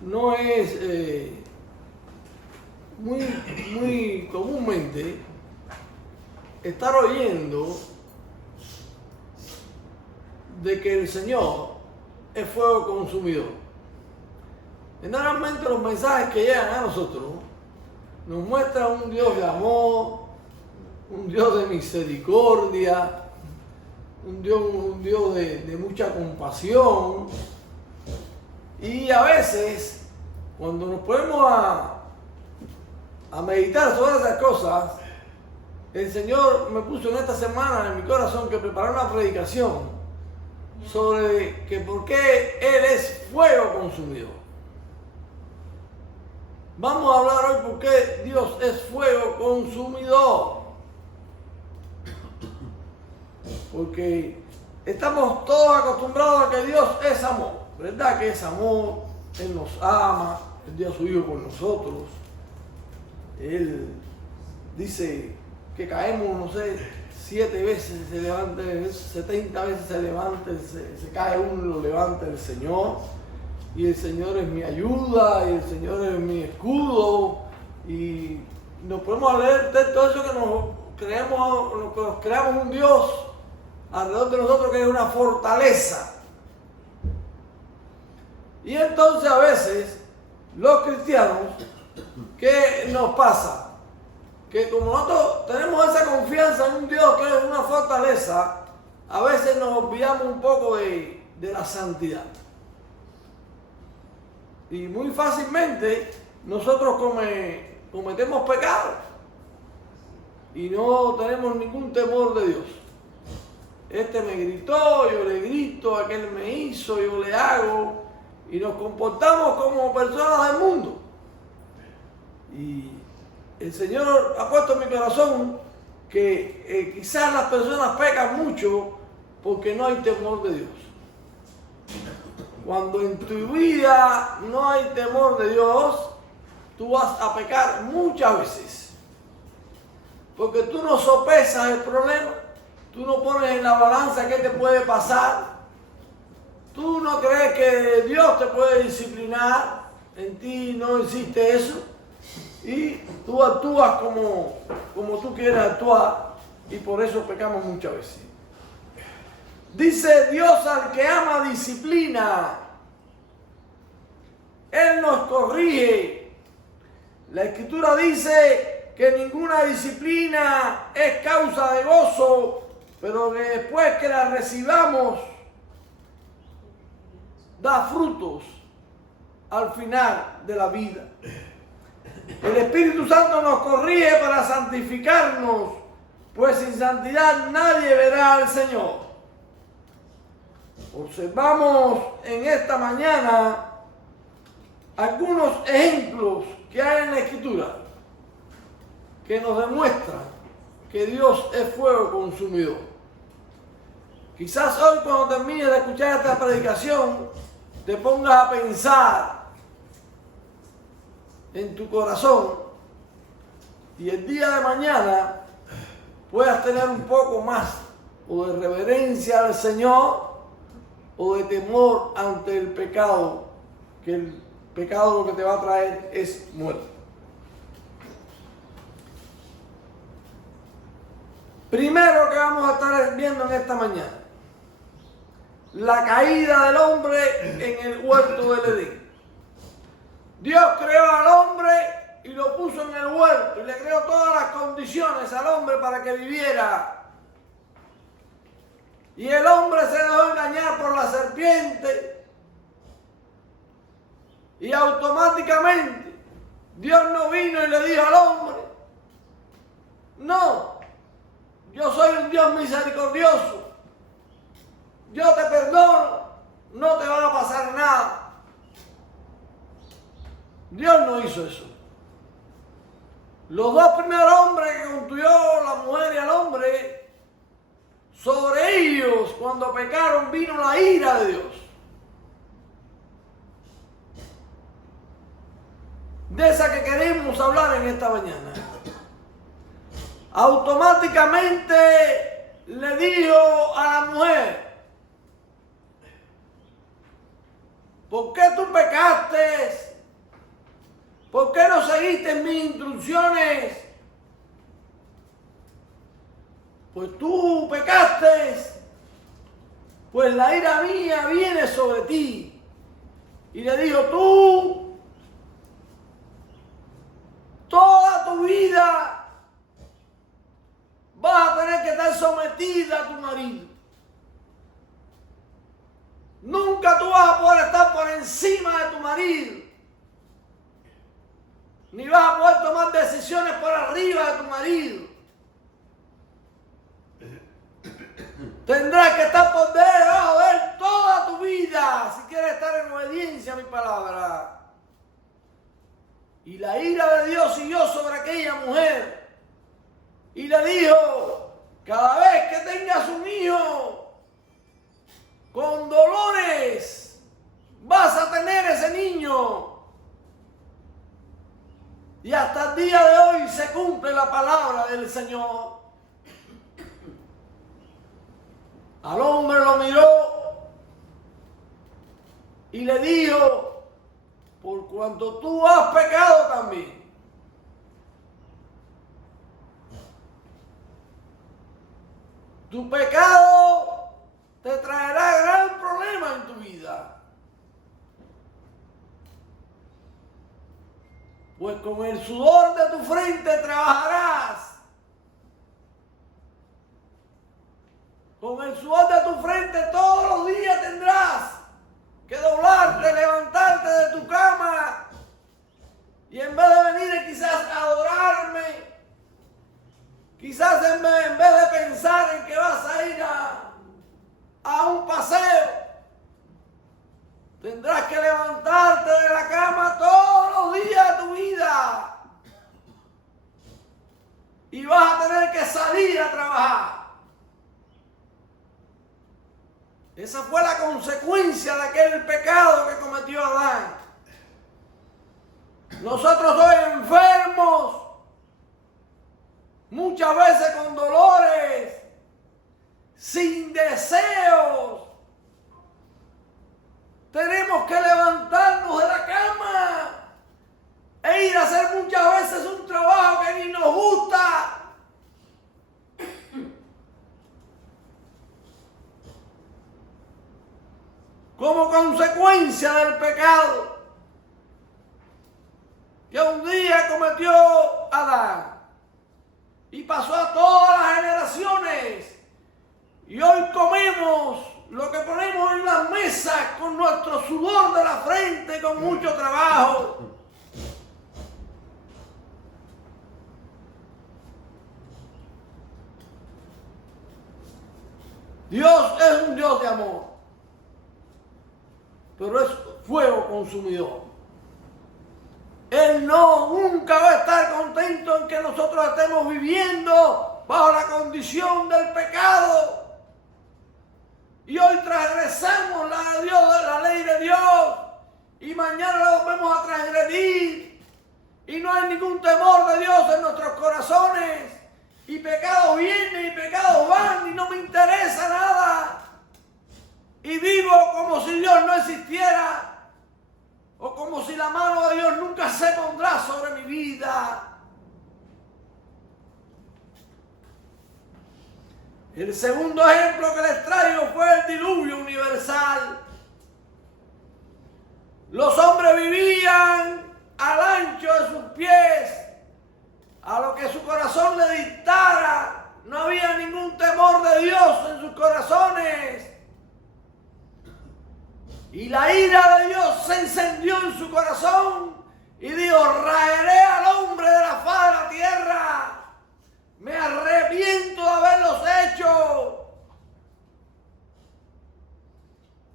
no es muy comúnmente estar oyendo de que el Señor es fuego consumidor. Generalmente los mensajes que llegan a nosotros nos muestran un Dios de amor, un Dios de misericordia, un Dios de mucha compasión. Y a veces, cuando nos ponemos a meditar sobre esas cosas, el Señor me puso en esta semana en mi corazón que preparar una predicación sobre que por qué Él es fuego consumidor. Vamos a hablar hoy por qué Dios es fuego consumidor. Porque estamos todos acostumbrados a que Dios es amor. ¿Verdad que es amor? Él nos ama, Él dio a su Hijo por nosotros. Él dice que caemos, no sé, 7 veces se levanta, 70 veces se levanta, se cae uno y lo levanta el Señor. Y el Señor es mi ayuda, y el Señor es mi escudo. Y nos podemos leer de todo eso que nos creamos un Dios alrededor de nosotros que es una fortaleza. Y entonces a veces los cristianos, ¿qué nos pasa? Que como nosotros tenemos esa confianza en un Dios que es una fortaleza, a veces nos olvidamos un poco de la santidad. Y muy fácilmente nosotros cometemos pecados y no tenemos ningún temor de Dios. Este me gritó, yo le grito, aquel me hizo, yo le hago, y nos comportamos como personas del mundo. Y el Señor ha puesto en mi corazón que quizás las personas pecan mucho porque no hay temor de Dios. Cuando en tu vida no hay temor de Dios, tú vas a pecar muchas veces. Porque tú no sopesas el problema, tú no pones en la balanza qué te puede pasar, tú no crees que Dios te puede disciplinar, en ti no existe eso, y tú actúas como tú quieres actuar, y por eso pecamos muchas veces. Dice Dios al que ama disciplina. Él nos corrige. La Escritura dice que ninguna disciplina es causa de gozo, pero que después que la recibamos, da frutos al final de la vida. El Espíritu Santo nos corrige para santificarnos, pues sin santidad nadie verá al Señor. Observamos en esta mañana algunos ejemplos que hay en la Escritura que nos demuestran que Dios es fuego consumidor. Quizás hoy cuando termines de escuchar esta predicación te pongas a pensar en tu corazón y el día de mañana puedas tener un poco más o de reverencia al Señor o de temor ante el pecado, que el pecado lo que te va a traer es muerte. Primero que vamos a estar viendo en esta mañana, la caída del hombre en el huerto del Edén. Dios creó al hombre y lo puso en el huerto y le creó todas las condiciones al hombre para que viviera. Y el hombre se dejó engañar por la serpiente y automáticamente Dios no vino y le dijo al hombre: no, yo soy un Dios misericordioso, yo te perdono, no te va a pasar nada. Dios no hizo eso. Los dos primeros hombres que construyó la mujer y el hombre, sobre ellos cuando pecaron vino la ira de Dios. De esa que queremos hablar en esta mañana. Automáticamente le dijo a la mujer: ¿por qué tú pecaste ¿Por qué no seguiste mis instrucciones? Pues tú pecaste, pues la ira mía viene sobre ti. Y le dijo, tú, toda tu vida vas a tener que estar sometida a tu marido. Nunca tú vas a poder estar por encima de tu marido. Ni vas a poder tomar decisiones por arriba de tu marido. Tendrás que estar por debajo de él toda tu vida si quieres estar en obediencia a mi palabra. Y la ira de Dios siguió sobre aquella mujer. Y le dijo, cada vez que tengas un hijo con dolores, vas a tener ese niño. Y hasta el día de hoy se cumple la palabra del Señor. Al hombre lo miró y le dijo, por cuanto tú has pecado también, tu pecado te traerá gran problema en tu vida. Pues con el sudor de tu frente trabajarás. Con el sudor de tu frente todos los días tendrás que doblarte, levantarte de tu cama. Y en vez de venir quizás a adorarme, quizás en vez de pensar en que vas a ir a un paseo, tendrás que levantarte de la cama todos los días de tu vida. Y vas a tener que salir a trabajar. Esa fue la consecuencia de aquel pecado que cometió Adán. Nosotros hoy enfermos, muchas veces con dolores, sin deseos. Tenemos que levantarnos de la cama e ir a hacer muchas veces un trabajo que ni nos gusta. Como consecuencia del pecado que un día cometió Adán y pasó a todas las generaciones, y hoy comemos lo que ponemos en las mesas con nuestro sudor de la frente, con mucho trabajo. Dios es un Dios de amor, pero es fuego consumidor. Él nunca va a estar contento en que nosotros estemos viviendo bajo la condición del pecado. Y hoy transgresamos la ley de Dios y mañana la volvemos a transgredir. Y no hay ningún temor de Dios en nuestros corazones. Y pecados vienen y pecados van y no me interesa nada. Y vivo como si Dios no existiera. O como si la mano de Dios nunca se pondrá sobre mi vida. El segundo ejemplo que les traigo fue el diluvio universal. Los hombres vivían al ancho de sus pies, a lo que su corazón le dictara. No había ningún temor de Dios en sus corazones. Y la ira de Dios se encendió en su corazón y dijo, raeré al hombre de la faz de la tierra. Me arrepiento de haberlos hecho.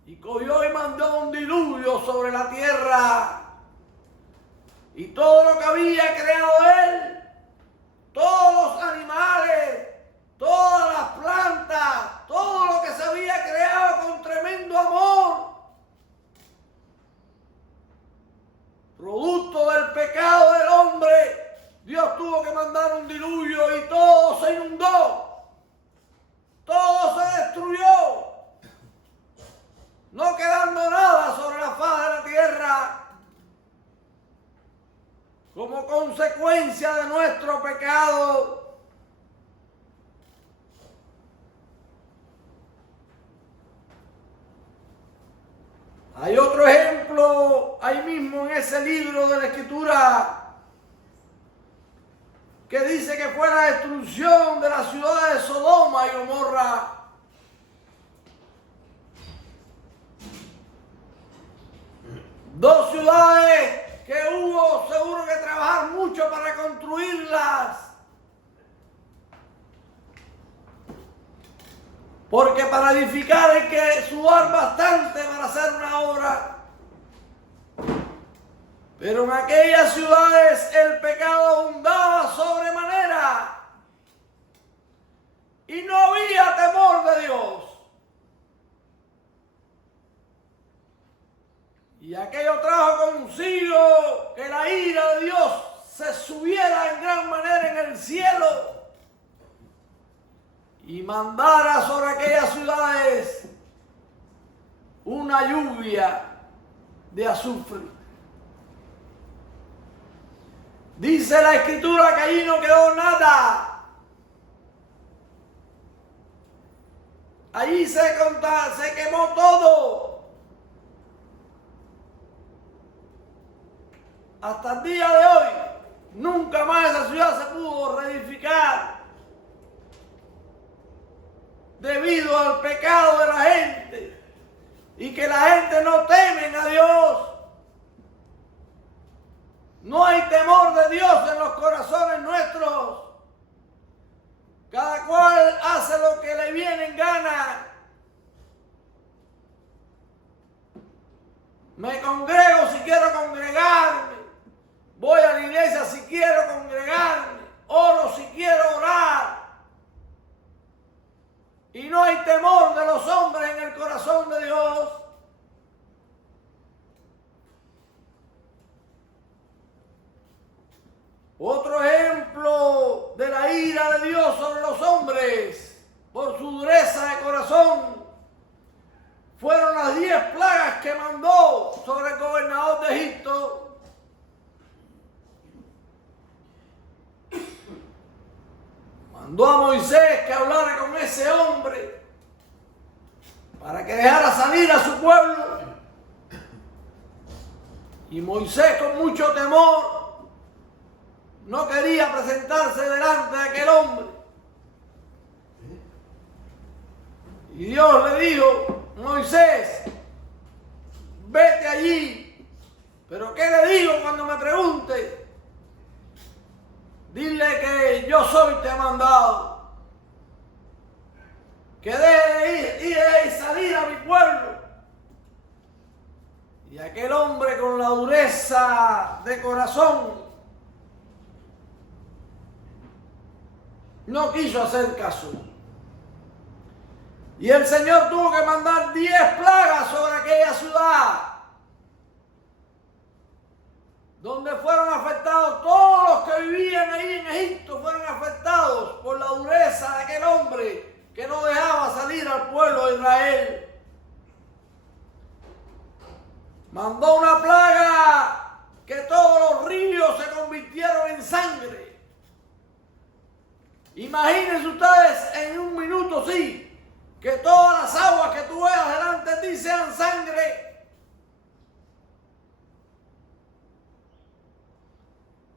Y cogió y mandó un diluvio sobre la tierra. Y todo lo que había creado él, todos los animales, todas las plantas, todo lo que se había creado con tremendo amor, producto del pecado del hombre, Dios tuvo que mandar un diluvio y todo se inundó, todo se destruyó, no quedando nada sobre la faz de la tierra. como consecuencia de nuestro pecado. Hay otro ejemplo ahí mismo en ese libro de la Escritura que dice que fue la destrucción de la ciudad de Sodoma y Gomorra. Dos ciudades que hubo seguro que trabajar mucho para construirlas. Porque para edificar hay que sudar bastante para hacer una obra. Pero en aquellas ciudades el pecado abundaba sobremanera. Y no había temor de Dios. Y aquello trajo consigo que la ira de Dios se subiera en gran manera en el cielo y mandara sobre aquellas ciudades una lluvia de azufre. Dice la Escritura que allí no quedó nada. Allí se quemó todo. Hasta el día de hoy, nunca más esa ciudad se pudo reedificar debido al pecado de la gente y que la gente no teme a Dios. No hay temor de Dios en los corazones nuestros. Cada cual hace lo que le viene en gana. Me congrego si quiero congregarme. Voy a la iglesia si quiero congregarme. Oro si quiero orar. Y no hay temor de los hombres en el corazón de Dios. Otro ejemplo de la ira de Dios sobre los hombres por su dureza de corazón fueron las 10 plagas que mandó sobre el gobernador de Egipto. Mandó a Moisés que hablara con ese hombre para que dejara salir a su pueblo. Y Moisés, con mucho temor, no quería presentarse delante de aquel hombre. Y Dios le dijo: Moisés, vete allí. ¿Pero qué le digo cuando me pregunte? Dile que yo soy te he mandado. Que deje de ir y salir a mi pueblo. Y aquel hombre, con la dureza de corazón, no quiso hacer caso. Y el Señor tuvo que mandar 10 plagas sobre aquella ciudad, donde fueron afectados todos los que vivían ahí en Egipto. Fueron afectados por la dureza de aquel hombre que no dejaba salir al pueblo de Israel. Mandó una plaga que todos los ríos se convirtieron en sangre. Imagínense ustedes en un minuto, sí, que todas las aguas que tú veas delante de ti sean sangre.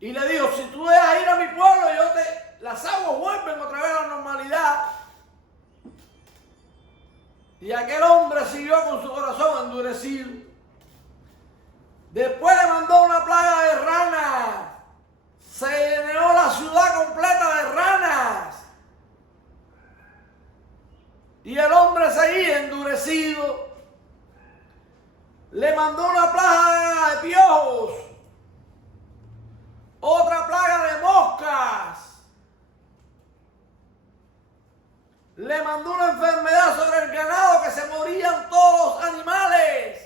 Y le digo: si tú dejas ir a mi pueblo, las aguas vuelven otra vez a la normalidad. Y aquel hombre siguió con su corazón endurecido. Después le mandó una plaga de ranas. Se llenó la ciudad completa de ranas. Y el hombre seguía endurecido. Le mandó una plaga de piojos. Otra plaga de moscas. Le mandó una enfermedad sobre el ganado, que se morían todos los animales.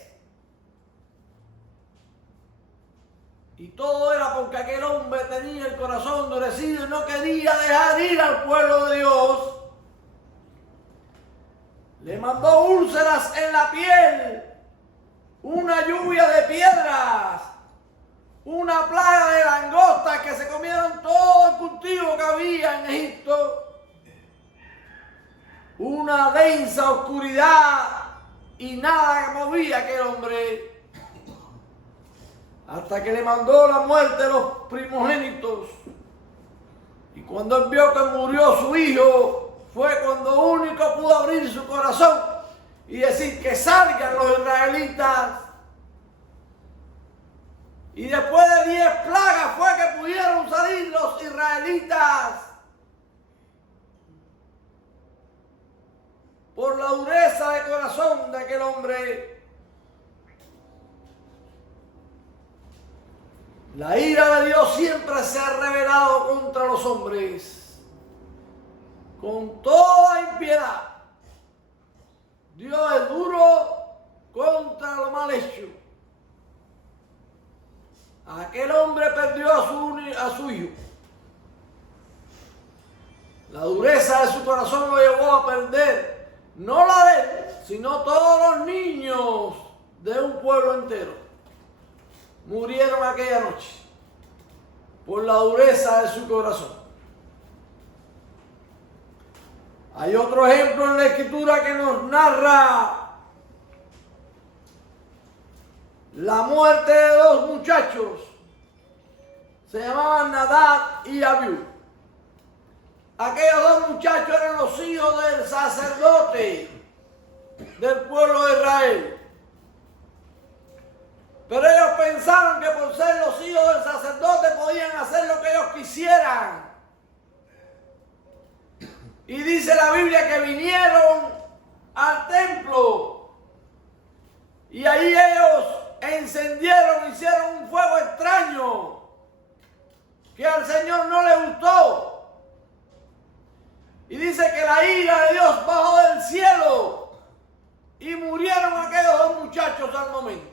Y todo era porque aquel hombre tenía el corazón endurecido y no quería dejar ir al pueblo de Dios. Le mandó úlceras en la piel, una lluvia de piedras, una plaga de langostas que se comieron todo el cultivo que había en Egipto, una densa oscuridad y nada que movía aquel hombre, hasta que le mandó la muerte a los primogénitos. Y cuando él vio que murió su hijo, fue cuando único pudo abrir su corazón y decir que salgan los israelitas. Y después de 10 plagas fue que pudieron salir los israelitas. Por la dureza de corazón de aquel hombre. La ira de Dios siempre se ha revelado contra los hombres, con toda impiedad. Dios es duro contra lo mal hecho. Aquel hombre perdió a su hijo. La dureza de su corazón lo llevó a perder, no la de él, sino todos los niños de un pueblo entero. Murieron aquella noche por la dureza de su corazón. Hay otro ejemplo en la Escritura que nos narra la muerte de dos muchachos. Se llamaban Nadab y Abiú. Aquellos dos muchachos eran los hijos del sacerdote del pueblo de Israel. Pero ellos pensaron que por ser los hijos del sacerdote podían hacer lo que ellos quisieran. Y dice la Biblia que vinieron al templo y ahí ellos encendieron, hicieron un fuego extraño que al Señor no le gustó. Y dice que la ira de Dios bajó del cielo y murieron aquellos dos muchachos al momento.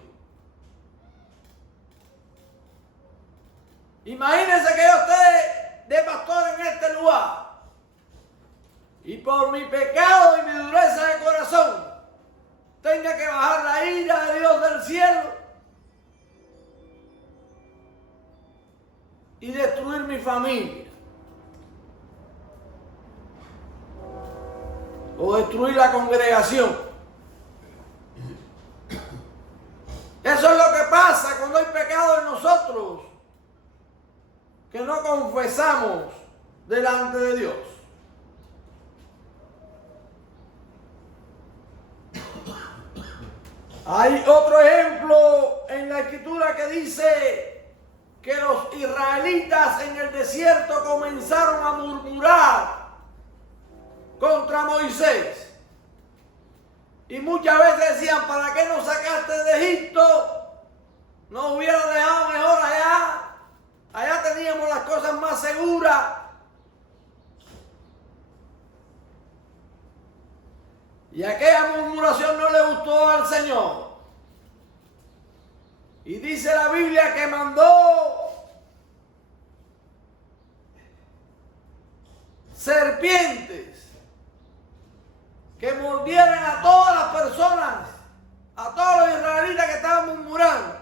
Imagínense que yo esté de pastor en este lugar y por mi pecado y mi dureza de corazón tenga que bajar la ira de Dios del cielo y destruir mi familia o destruir la congregación. Eso es lo que pasa cuando hay pecado en nosotros, que no confesamos delante de Dios. Hay otro ejemplo en la Escritura que dice que los israelitas en el desierto comenzaron a murmurar contra Moisés. Y muchas veces decían, ¿para qué nos sacaste de Egipto? Nos hubiera dejado mejor allá. Allá teníamos las cosas más seguras. Y aquella murmuración no le gustó al Señor. Y dice la Biblia que mandó serpientes que mordieran a todas las personas, a todos los israelitas que estaban murmurando.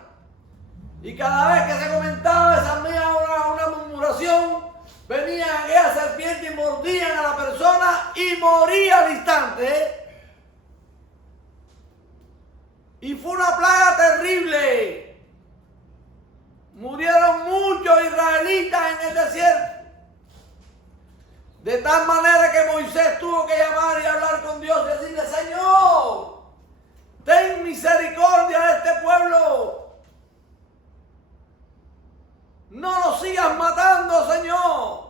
Y cada vez que se comentaba esa una murmuración, venían aquellas serpientes y mordían a la persona y moría al instante. Y fue una plaga terrible. Murieron muchos israelitas en el desierto. De tal manera que Moisés tuvo que llamar y hablar con Dios y decirle, Señor, ten misericordia de este pueblo. No los sigas matando, Señor.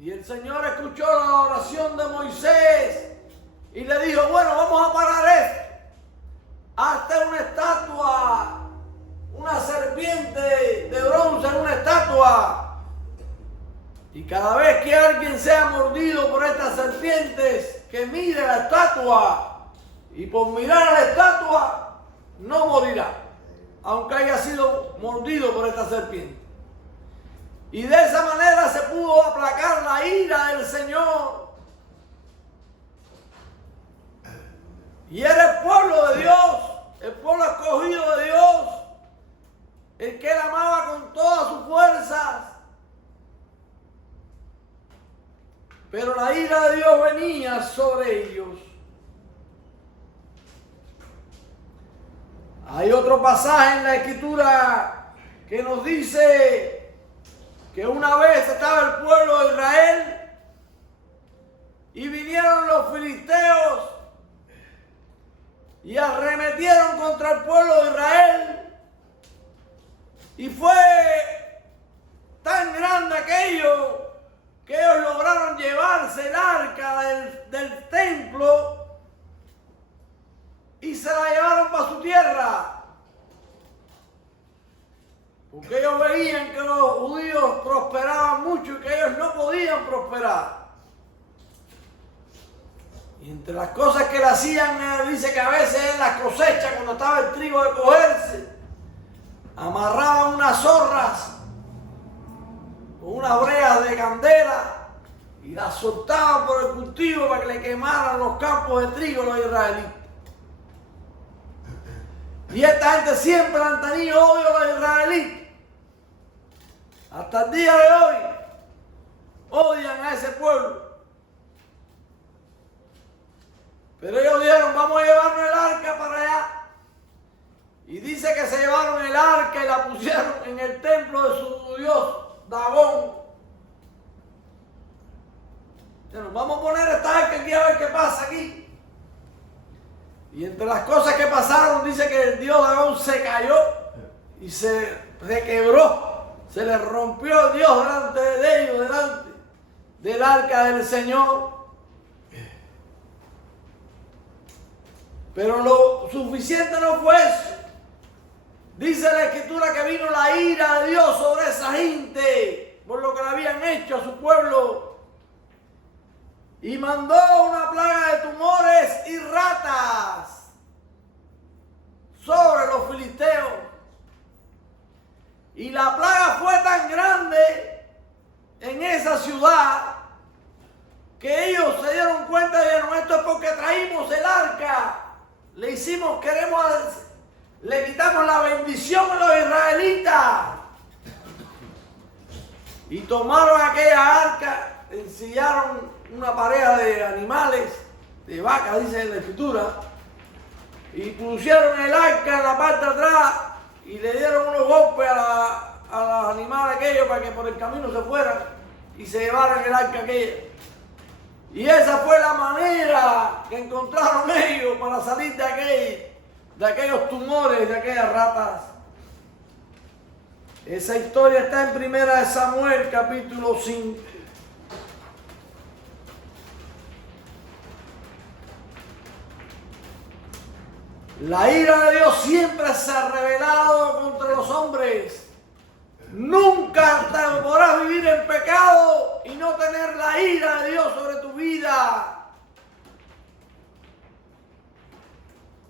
Y el Señor escuchó la oración de Moisés y le dijo, bueno, vamos a parar esto. Hazte una estatua, una serpiente de bronce en una estatua. Y cada vez que alguien sea mordido por estas serpientes, que mire la estatua. Y por mirar a la estatua, no morirá, aunque haya sido mordido por esta serpiente. Y de esa manera se pudo aplacar la ira del Señor. Y era el pueblo de Dios, el pueblo escogido de Dios, pero la ira de Dios venía sobre ellos. Hay otro pasaje en la Escritura que nos dice que una vez estaba el pueblo de Israel y vinieron los filisteos y arremetieron contra el pueblo de Israel, y fue tan grande aquello que ellos lograron llevarse el arca del templo y se la llevaron para su tierra, porque ellos veían que los judíos prosperaban mucho y que ellos no podían prosperar. Y entre las cosas que le hacían, dice que a veces en las cosechas, cuando estaba el trigo de cogerse, amarraban unas zorras con unas breas de candela y las soltaban por el cultivo para que le quemaran los campos de trigo a los israelitas. Y esta gente siempre han tenido odio a los israelitas. Hasta el día de hoy odian a ese pueblo. Pero ellos dijeron, vamos a llevarnos el arca para allá. Y dice que se llevaron el arca y la pusieron en el templo de su dios, Dagón. Bueno, vamos a poner esta arca aquí a ver qué pasa aquí. Y entre las cosas que pasaron, dice que el dios Dagón se cayó y se requebró. Se le rompió el dios delante de ellos, delante del arca del Señor. Pero lo suficiente no fue eso. Dice la Escritura que vino la ira de Dios sobre esa gente por lo que le habían hecho a su pueblo. Y mandó una plaga de tumores y ratas sobre los filisteos. Y la plaga fue tan grande en esa ciudad que ellos se dieron cuenta y dijeron, esto es porque traímos el arca. Le hicimos, le quitamos la bendición a los israelitas. Y tomaron aquella arca, ensillaron una pareja de animales, de vacas, dice en la Escritura, y pusieron el arca en la parte de atrás y le dieron unos golpes a los animales aquellos para que por el camino se fueran y se llevaran el arca aquella. Y esa fue la manera que encontraron ellos para salir de aquellos tumores, de aquellas ratas. Esa historia está en 1 Samuel, capítulo 5. La ira de Dios siempre se ha revelado contra los hombres. Nunca podrás vivir en pecado y no tener la ira de Dios sobre tu vida.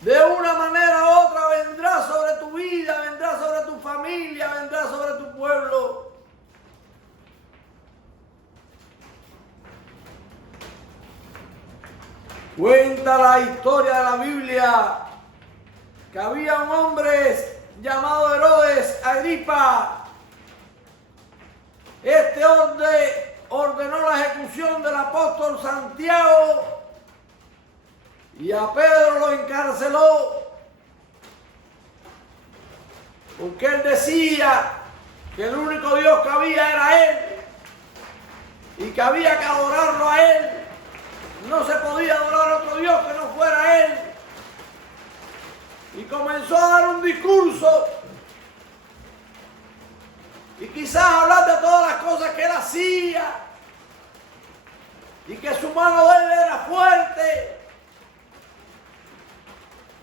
De una manera u otra vendrá sobre tu vida, vendrá sobre tu familia, vendrá sobre tu pueblo. Cuenta la historia de la Biblia que había un hombre llamado Herodes Agripa. Este hombre ordenó la ejecución del apóstol Santiago y a Pedro lo encarceló porque él decía que el único Dios que había era él y que había que adorarlo a él. No se podía adorar a otro Dios que no fuera él. Y comenzó a dar un discurso y quizás hablar de todas las cosas que él hacía y que su mano de él era fuerte.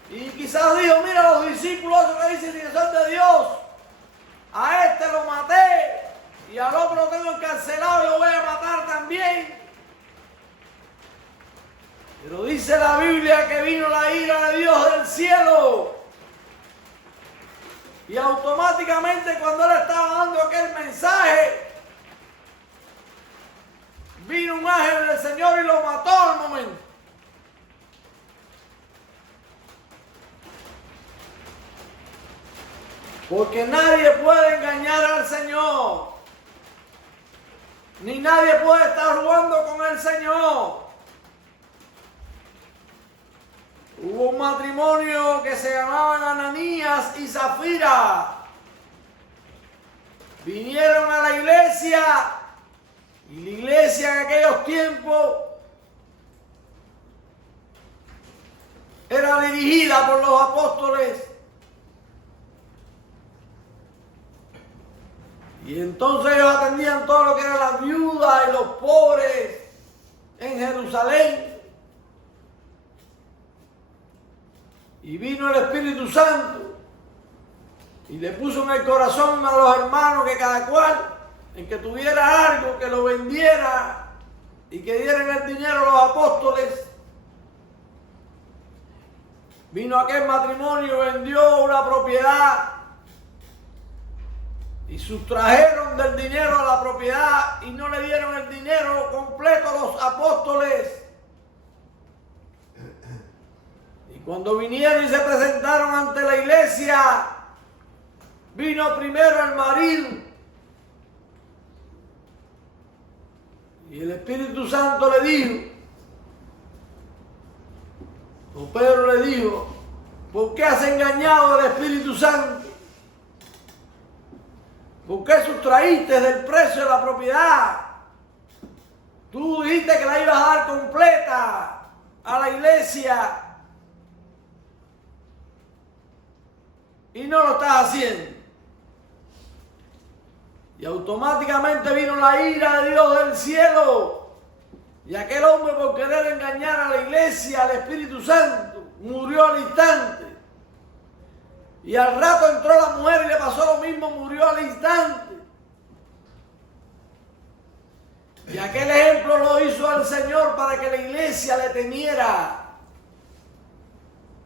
Y quizás dijo, mira los discípulos que dicen que son de Dios, a este lo maté y al otro lo tengo encarcelado y lo voy a matar también. Pero dice la Biblia que vino la ira de Dios del cielo. Y automáticamente cuando él estaba dando aquel mensaje, vino un ángel del Señor y lo mató al momento. Porque nadie puede engañar al Señor. ni nadie puede estar jugando con el Señor. Hubo un matrimonio que se llamaban Ananías y Zafira. Vinieron a la iglesia y la iglesia en aquellos tiempos era dirigida por los apóstoles. Y entonces ellos atendían todo lo que eran las viudas y los pobres en Jerusalén. Y vino el Espíritu Santo y le puso en el corazón a los hermanos que cada cual, en que tuviera algo, que lo vendiera y que dieran el dinero a los apóstoles. Vino aquel matrimonio, vendió una propiedad y sustrajeron del dinero a la propiedad y no le dieron el dinero completo a los apóstoles. Y cuando vinieron y se presentaron ante la iglesia, vino primero el marido y el Espíritu Santo le dijo, o Pedro le dijo, ¿por qué has engañado al Espíritu Santo? ¿Por qué sustraíste del precio de la propiedad? Tú dijiste que la ibas a dar completa a la iglesia y no lo estás haciendo. Y automáticamente vino la ira de Dios del cielo. Y aquel hombre, por querer engañar a la iglesia, al Espíritu Santo, murió al instante. Y al rato entró la mujer y le pasó lo mismo, murió al instante. Y aquel ejemplo lo hizo el Señor para que la iglesia le temiera.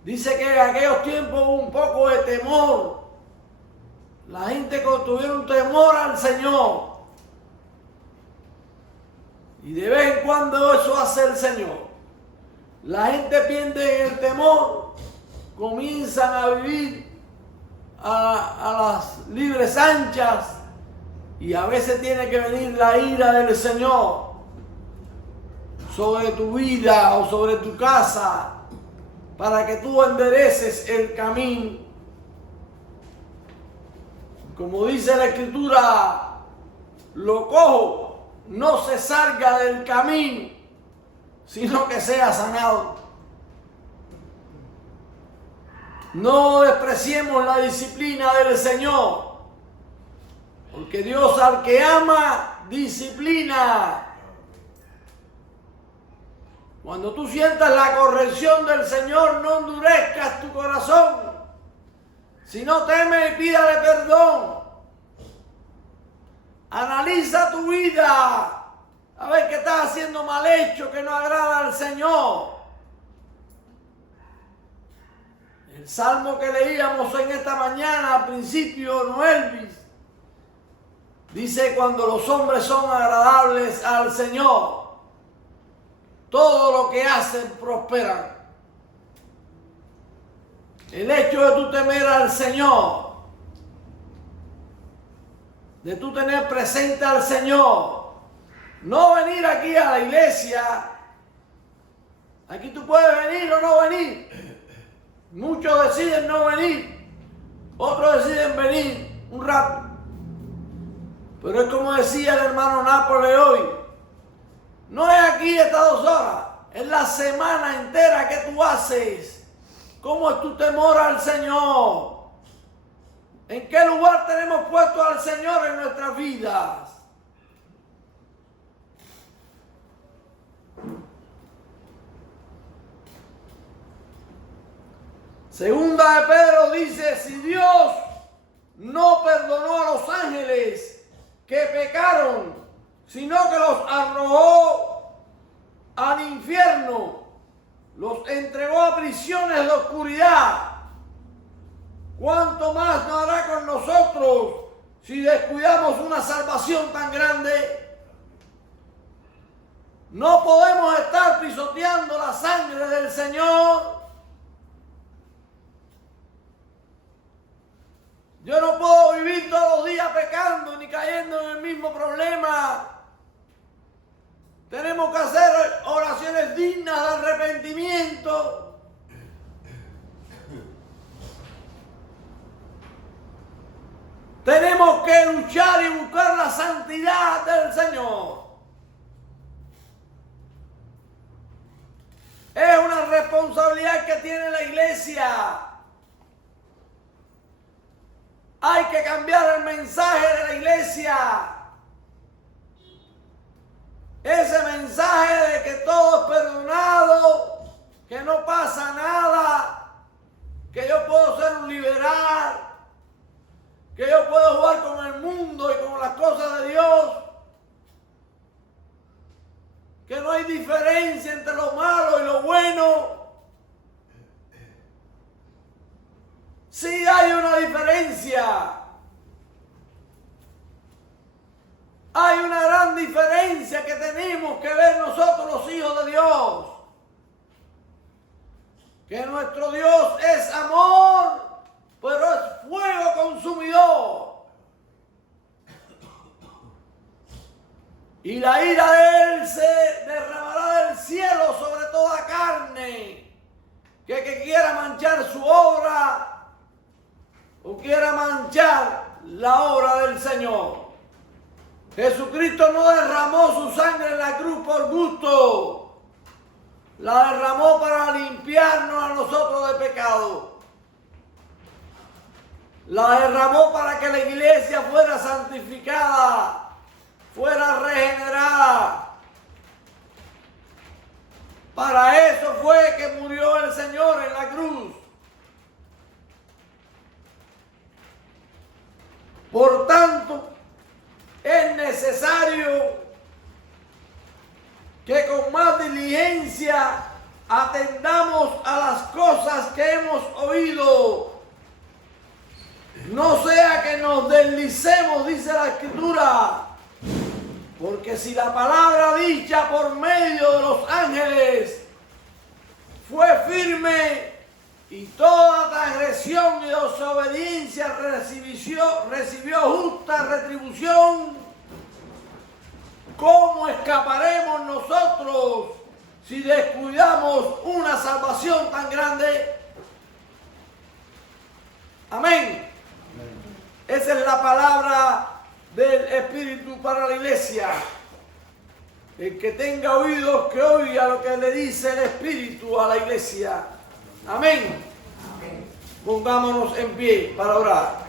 Dice que en aquellos tiempos hubo un poco de temor. La gente tuvieron temor al Señor. Y de vez en cuando eso hace el Señor. La gente pierde en el temor, comienzan a vivir a las libres anchas y a veces tiene que venir la ira del Señor sobre tu vida o sobre tu casa para que tú endereces el camino. Como dice la Escritura, lo cojo no se salga del camino, sino que sea sanado. No despreciemos la disciplina del Señor, porque Dios al que ama, disciplina. Cuando tú sientas la corrección del Señor, no endurezcas tu corazón, sino teme y pídale perdón. Analiza tu vida, a ver qué estás haciendo mal hecho, que no agrada al Señor. El salmo que leíamos en esta mañana, al principio, Noelvis, dice: cuando los hombres son agradables al Señor, todo lo que hacen prospera. El hecho de tú temer al Señor, de tú tener presente al Señor, no venir aquí a la iglesia. Aquí tú puedes venir o no venir. Muchos deciden no venir, otros deciden venir un rato. Pero es como decía el hermano Nápoles hoy, no es aquí estas 2 horas, es la semana entera que tú haces. ¿Cómo es tu temor al Señor? ¿En qué lugar tenemos puesto al Señor en nuestras vidas? Segunda de Pedro dice: si Dios no perdonó a los ángeles que pecaron, sino que los arrojó al infierno, los entregó a prisiones de oscuridad, ¿cuánto más no hará con nosotros si descuidamos una salvación tan grande? No podemos estar pisoteando la sangre del Señor. Yo no puedo vivir todos los días pecando ni cayendo en el mismo problema. Tenemos que hacer oraciones dignas de arrepentimiento. Tenemos que luchar y buscar la santidad del Señor. Es una responsabilidad que tiene la iglesia. Hay que cambiar el mensaje de la iglesia. Ese mensaje de que todo es perdonado, que no pasa nada, que yo puedo ser un liberal, que yo puedo jugar con el mundo y con las cosas de Dios, que no hay diferencia entre lo malo y lo bueno. Sí hay una diferencia. Hay una gran diferencia que tenemos que ver nosotros los hijos de Dios. Que nuestro Dios es amor, pero es fuego consumidor. Y la ira de Él se derramará del cielo sobre toda carne. Que quiera manchar su obra o quiera manchar la obra del Señor. Jesucristo no derramó su sangre en la cruz por gusto. La derramó para limpiarnos a nosotros de pecado. La derramó para que la iglesia fuera santificada, fuera regenerada. Para eso fue que murió el Señor en la cruz. Por tanto, es necesario que con más diligencia atendamos a las cosas que hemos oído. No sea que nos deslicemos, dice la Escritura, porque si la palabra dicha por medio de los ángeles fue firme y toda transgresión y desobediencia recibió justa retribución, ¿cómo escaparemos nosotros si descuidamos una salvación tan grande? Amén. Esa es la palabra del Espíritu para la iglesia. El que tenga oídos, que oiga lo que le dice el Espíritu a la iglesia. Amén. Pongámonos en pie para orar.